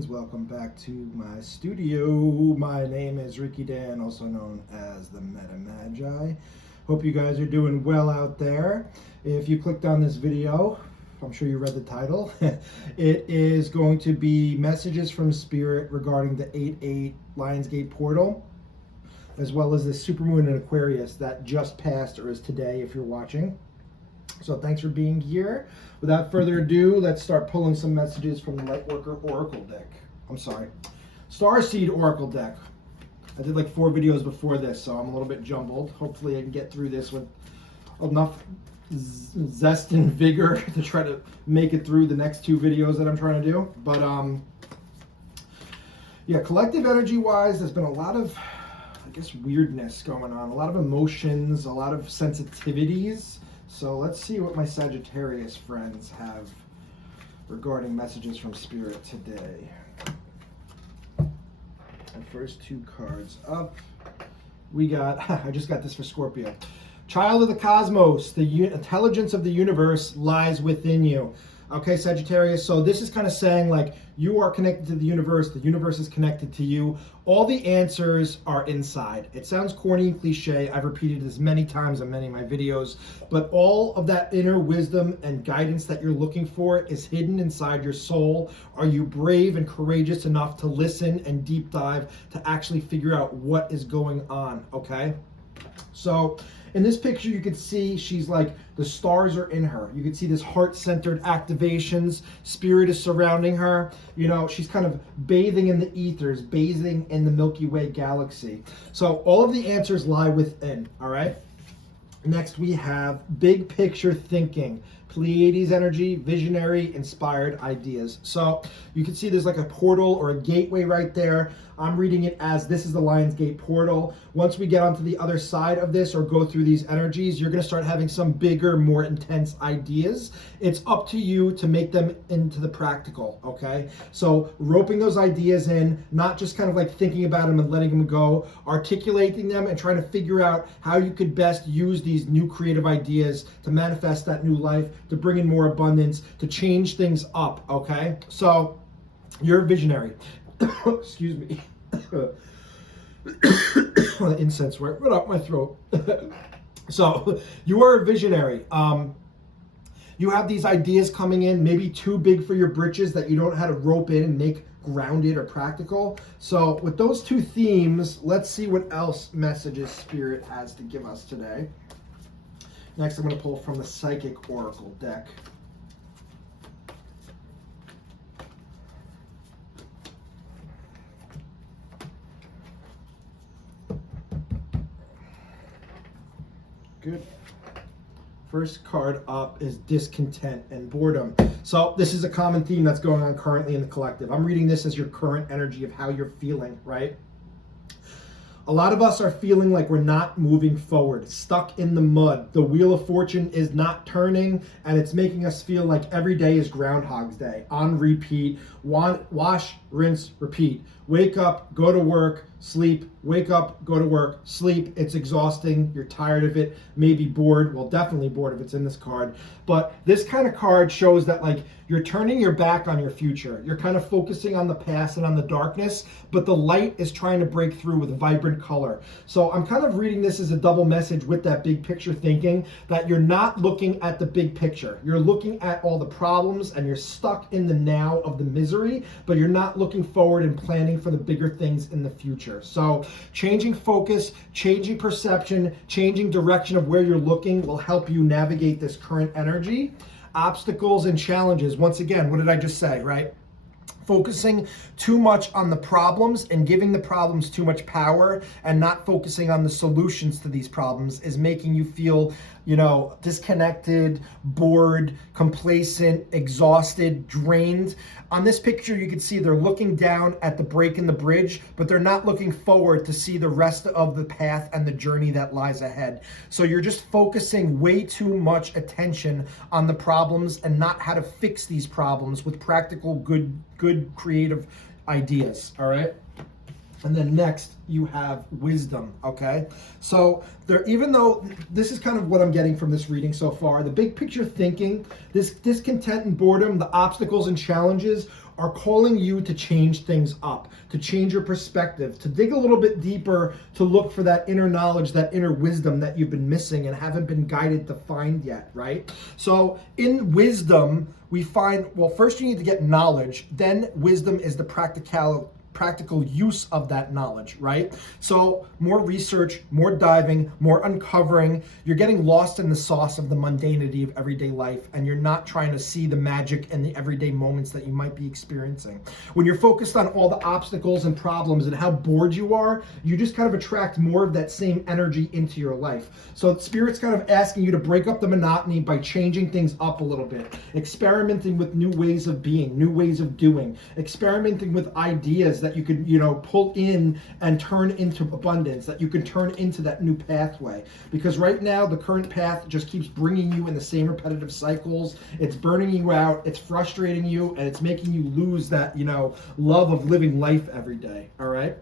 friends, welcome back to my studio. My name is Reiki Dan, also known as the Meta Magi. Hope you guys are doing well out there. If you clicked on this video, I'm sure you read the title. It is going to be messages from Spirit regarding the 8/8 Lionsgate portal, as well as the supermoon in Aquarius that just passed or is today if you're watching. So thanks for being here. Without further ado, let's start pulling some messages from the Lightworker Oracle deck. I'm sorry, Starseed Oracle deck. I did like 4 videos before this, so I'm a little bit jumbled. Hopefully I can get through this with enough zest and vigor to try to make it through the next 2 videos that I'm trying to do. But yeah, collective energy wise, there's been a lot of, I guess, weirdness going on, a lot of emotions, a lot of sensitivities. So let's see what my Sagittarius friends have regarding messages from Spirit today. And first 2 cards up, we got, I just got this for Scorpio. Child of the cosmos, the intelligence of the universe lies within you. Okay, Sagittarius, so this is kind of saying like you are connected to the universe is connected to you. All the answers are inside. It sounds corny and cliche. I've repeated this many times in many of my videos, but all of that inner wisdom and guidance that you're looking for is hidden inside your soul. Are you brave and courageous enough to listen and deep dive to actually figure out what is going on, okay? So in this picture, you can see she's like, the stars are in her. You can see this heart-centered activations. Spirit is surrounding her. You know, she's kind of bathing in the ethers, bathing in the Milky Way galaxy. So all of the answers lie within, all right? Next, we have big picture thinking. Pleiades energy, visionary, inspired ideas. So you can see there's like a portal or a gateway right there. I'm reading it as this is the Lionsgate portal. Once we get onto the other side of this or go through these energies, you're going to start having some bigger, more intense ideas. It's up to you to make them into the practical, okay? So roping those ideas in, not just kind of like thinking about them and letting them go, articulating them and trying to figure out how you could best use these new creative ideas to manifest that new life, to bring in more abundance, to change things up, okay? So you're a visionary. Excuse me. Incense right up my throat. So you are a visionary. You have these ideas coming in, maybe too big for your britches that you don't know how to rope in and make grounded or practical. So with those 2 themes, let's see what else messages Spirit has to give us today. Next, I'm going to pull from the Psychic Oracle deck. Good. First card up is discontent and boredom. So this is a common theme that's going on currently in the collective. I'm reading this as your current energy of how you're feeling, right? A lot of us are feeling like we're not moving forward, stuck in the mud. The wheel of fortune is not turning, and it's making us feel like every day is Groundhog's Day, on repeat. Wash, rinse, repeat. Wake up, go to work, sleep, wake up, go to work, sleep. It's exhausting. You're tired of it, maybe bored. Well, definitely bored if it's in this card. But this kind of card shows that like you're turning your back on your future. You're kind of focusing on the past and on the darkness, but the light is trying to break through with vibrant color. So I'm kind of reading this as a double message with that big picture thinking, that you're not looking at the big picture. You're looking at all the problems and you're stuck in the now of the misery, but you're not looking forward and planning for the bigger things in the future. So changing focus, changing perception, changing direction of where you're looking will help you navigate this current energy. Obstacles and challenges. Once again, what did I just say, right? Focusing too much on the problems and giving the problems too much power and not focusing on the solutions to these problems is making you feel, you know, disconnected, bored, complacent, exhausted, drained. On this picture, you can see they're looking down at the break in the bridge, but they're not looking forward to see the rest of the path and the journey that lies ahead. So you're just focusing way too much attention on the problems and not how to fix these problems with practical, good creative ideas, all right? And then next, you have wisdom, okay? So there, even though this is kind of what I'm getting from this reading so far, the big picture thinking, this discontent and boredom, the obstacles and challenges are calling you to change things up, to change your perspective, to dig a little bit deeper, to look for that inner knowledge, that inner wisdom that you've been missing and haven't been guided to find yet, right? So in wisdom, we find, well, first you need to get knowledge, then wisdom is the practical use of that knowledge, right? So more research, more diving, more uncovering. You're getting lost in the sauce of the mundanity of everyday life, and you're not trying to see the magic in the everyday moments that you might be experiencing. When you're focused on all the obstacles and problems and how bored you are, you just kind of attract more of that same energy into your life. So Spirit's kind of asking you to break up the monotony by changing things up a little bit, experimenting with new ways of being, new ways of doing, experimenting with ideas that you could, pull in and turn into abundance, that you can turn into that new pathway. Because right now, the current path just keeps bringing you in the same repetitive cycles. It's burning you out, it's frustrating you, and it's making you lose that, love of living life every day, all right?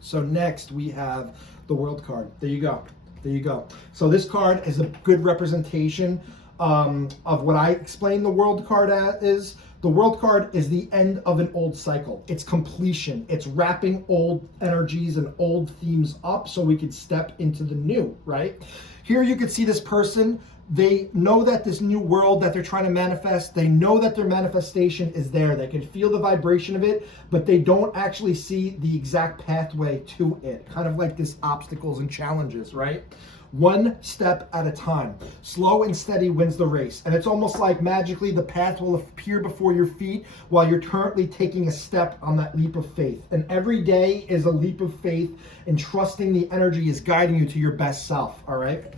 So next, we have the World card. There you go. There you go. So this card is a good representation of what I explained the World card is. The World card is the end of an old cycle. It's completion. It's wrapping old energies and old themes up so we could step into the new, right? Here you can see this person. They know that this new world that they're trying to manifest, they know that their manifestation is there. They can feel the vibration of it, but they don't actually see the exact pathway to it. Kind of like this obstacles and challenges, right? One step at a time. Slow and steady wins the race. And it's almost like magically the path will appear before your feet while you're currently taking a step on that leap of faith. And every day is a leap of faith, and trusting the energy is guiding you to your best self, all right?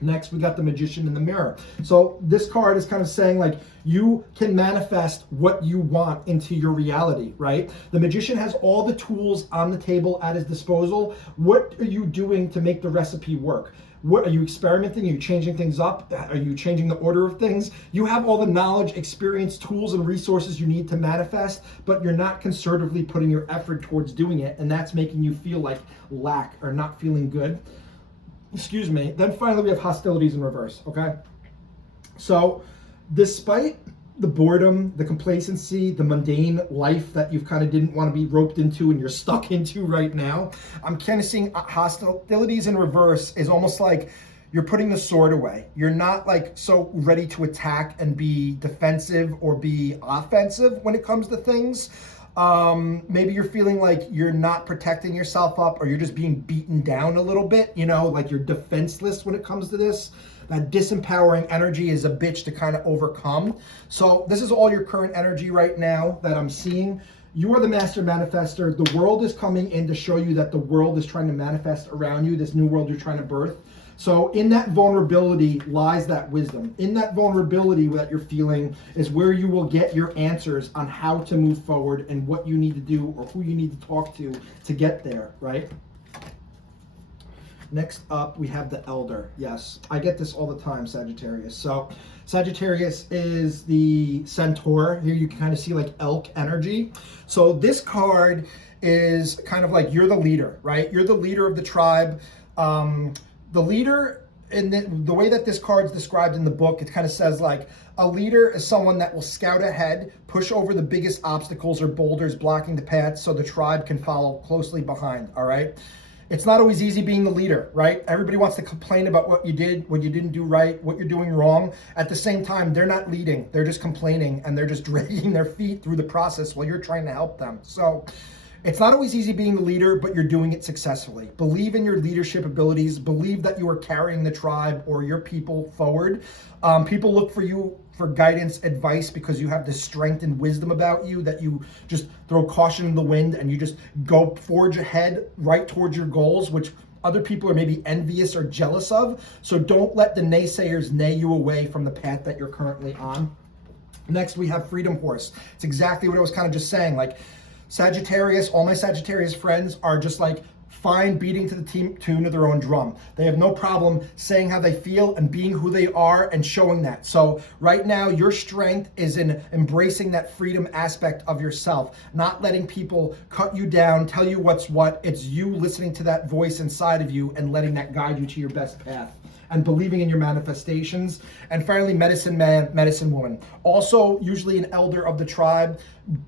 Next, we got the Magician in the Mirror. So this card is kind of saying like, you can manifest what you want into your reality, right? The Magician has all the tools on the table at his disposal. What are you doing to make the recipe work? What are you experimenting? Are you changing things up? Are you changing the order of things? You have all the knowledge, experience, tools, and resources you need to manifest, but you're not concertedly putting your effort towards doing it, and that's making you feel like lack or not feeling good. Excuse me. Then finally, we have hostilities in reverse, okay? So despite the boredom, the complacency, the mundane life that you've kind of didn't want to be roped into and you're stuck into right now, I'm kind of seeing hostilities in reverse is almost like you're putting the sword away. You're not like so ready to attack and be defensive or be offensive when it comes to things. Maybe you're feeling like you're not protecting yourself up, or you're just being beaten down a little bit, like you're defenseless when it comes to this. That disempowering energy is a bitch to kind of overcome. So this is all your current energy right now that I'm seeing. You are the master manifester. The world is coming in to show you that the world is trying to manifest around you, this new world you're trying to birth. So in that vulnerability lies that wisdom. In that vulnerability that you're feeling is where you will get your answers on how to move forward and what you need to do or who you need to talk to get there, right? Next up, we have the Elder. Yes, I get this all the time, Sagittarius. So Sagittarius is the Centaur. Here you can kind of see like elk energy. So this card is kind of like you're the leader, right? You're the leader of the tribe. The leader, in the way that this card's described in the book, it kind of says like a leader is someone that will scout ahead, push over the biggest obstacles or boulders blocking the path so the tribe can follow closely behind, all right? It's not always easy being the leader, right? Everybody wants to complain about what you did, what you didn't do right, what you're doing wrong. At the same time, they're not leading. They're just complaining, and they're just dragging their feet through the process while you're trying to help them. So it's not always easy being the leader, but you're doing it successfully. Believe in your leadership abilities. Believe that you are carrying the tribe or your people forward. People look for you for guidance, advice, because you have this strength and wisdom about you that you just throw caution in the wind and you just go forge ahead right towards your goals, which other people are maybe envious or jealous of. So don't let the naysayers nay you away from the path that you're currently on. Next, we have Freedom Horse. It's exactly what I was kind of just saying. Like, Sagittarius, all my Sagittarius friends are just like fine beating to the tune of their own drum. They have no problem saying how they feel and being who they are and showing that. So right now, your strength is in embracing that freedom aspect of yourself, not letting people cut you down, tell you what's what. It's you listening to that voice inside of you and letting that guide you to your best path. and believing in your manifestations. And finally, medicine man, medicine woman. Also, usually an elder of the tribe,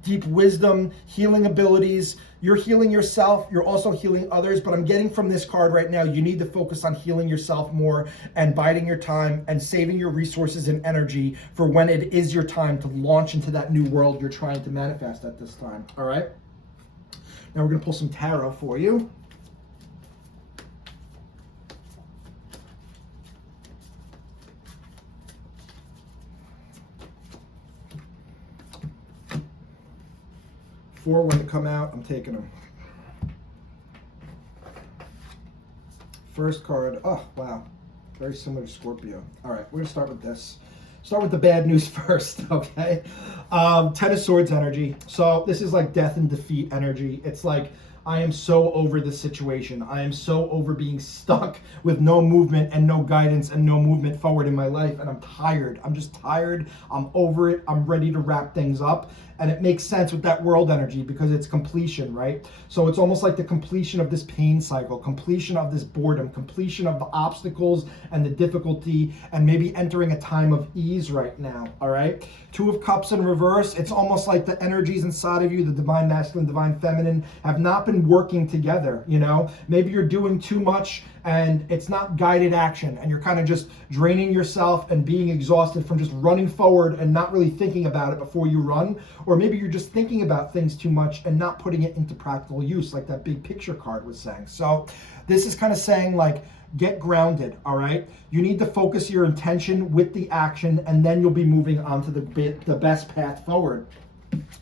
deep wisdom, healing abilities. You're healing yourself, you're also healing others, but I'm getting from this card right now, you need to focus on healing yourself more and biding your time and saving your resources and energy for when it is your time to launch into that new world you're trying to manifest at this time, all right? Now we're gonna pull some tarot for you. Four when they come out, I'm taking them. First card, oh wow, very similar to Scorpio. All right, we're gonna start with this. Start with the bad news first, okay? Ten of Swords energy. So this is like death and defeat energy. It's like, I am so over this situation. I am so over being stuck with no movement and no guidance and no movement forward in my life. And I'm tired. I'm just tired. I'm over it. I'm ready to wrap things up. And it makes sense with that world energy because it's completion, right? So it's almost like the completion of this pain cycle, completion of this boredom, completion of the obstacles and the difficulty, and maybe entering a time of ease right now, all right? Two of Cups in reverse. It's almost like the energies inside of you, the divine masculine, divine feminine, have not been working together, you know? Maybe you're doing too much and it's not guided action and you're kind of just draining yourself and being exhausted from just running forward and not really thinking about it before you run. Or maybe you're just thinking about things too much and not putting it into practical use, like that big picture card was saying. So this is kind of saying like, get grounded, all right? You need to focus your intention with the action and then you'll be moving on to the best path forward.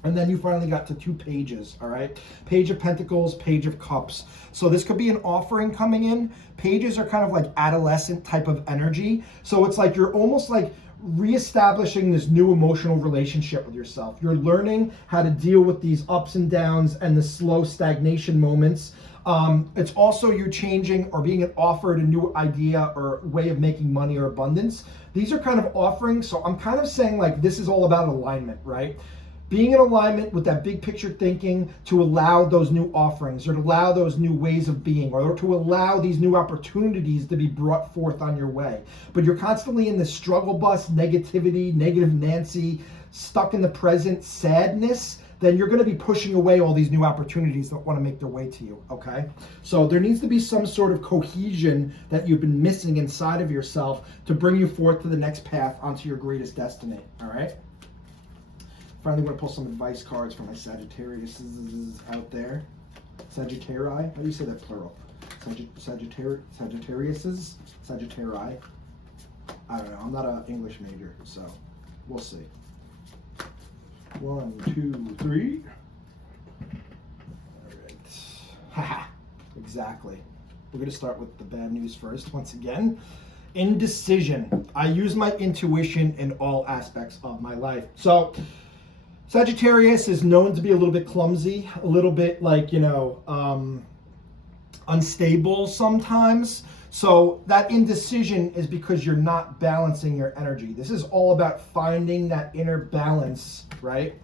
And then you finally got to two pages, all right? Page of Pentacles, Page of Cups. So this could be an offering coming in. Pages are kind of like adolescent type of energy. So it's like you're almost like reestablishing this new emotional relationship with yourself. You're learning how to deal with these ups and downs and the slow stagnation moments. It's also you changing or being offered a new idea or way of making money or abundance. These are kind of offerings. So I'm kind of saying like this is all about alignment, right? Being in alignment with that big picture thinking to allow those new offerings or to allow those new ways of being or to allow these new opportunities to be brought forth on your way. But you're constantly in this struggle bus, negativity, negative Nancy, stuck in the present, sadness, then you're going to be pushing away all these new opportunities that want to make their way to you, okay? So there needs to be some sort of cohesion that you've been missing inside of yourself to bring you forth to the next path onto your greatest destiny, all right? Finally, I'm going to pull some advice cards for my Sagittarius out there. Sagittarii? How do you say that plural? Sagittariuses? Sagittarii? I don't know. I'm not an English major, so we'll see. 1, 2, 3. All right. Haha. Exactly. We're going to start with the bad news first. Once again, indecision. I use my intuition in all aspects of my life. So Sagittarius is known to be a little bit clumsy, a little bit like, you know, unstable sometimes. So that indecision is because you're not balancing your energy. This is all about finding that inner balance, right?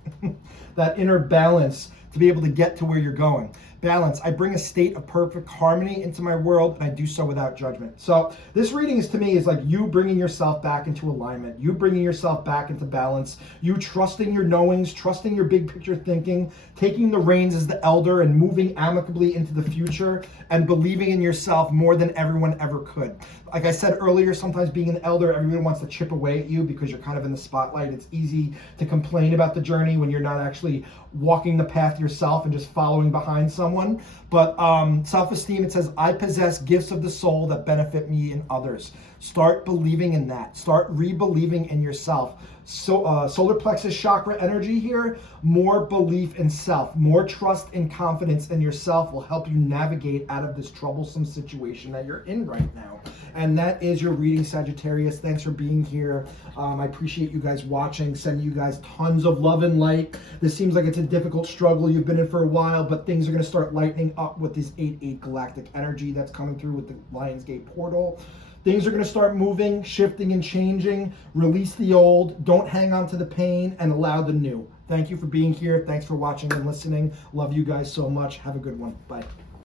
That inner balance to be able to get to where you're going. Balance. I bring a state of perfect harmony into my world, and I do so without judgment. So this reading is, to me, is like you bringing yourself back into alignment, you bringing yourself back into balance, you trusting your knowings, trusting your big picture thinking, taking the reins as the elder and moving amicably into the future and believing in yourself more than everyone ever could. Like I said earlier, sometimes being an elder, everyone wants to chip away at you because you're kind of in the spotlight. It's easy to complain about the journey when you're not actually walking the path yourself and just following behind someone. But self-esteem, it says, I possess gifts of the soul that benefit me and others. Start believing in that. Start re-believing in yourself. So solar plexus chakra energy here, more belief in self, more trust and confidence in yourself will help you navigate out of this troublesome situation that you're in right now. And that is your reading, Sagittarius. Thanks for being here. I appreciate you guys watching, sending you guys tons of love and light. This seems like it's a difficult struggle you've been in for a while, but things are going to start lightening up with this 8-8 galactic energy that's coming through with the Lionsgate portal. Things are going to start moving, shifting, and changing. Release the old. Don't hang on to the pain and allow the new. Thank you for being here. Thanks for watching and listening. Love you guys so much. Have a good one. Bye.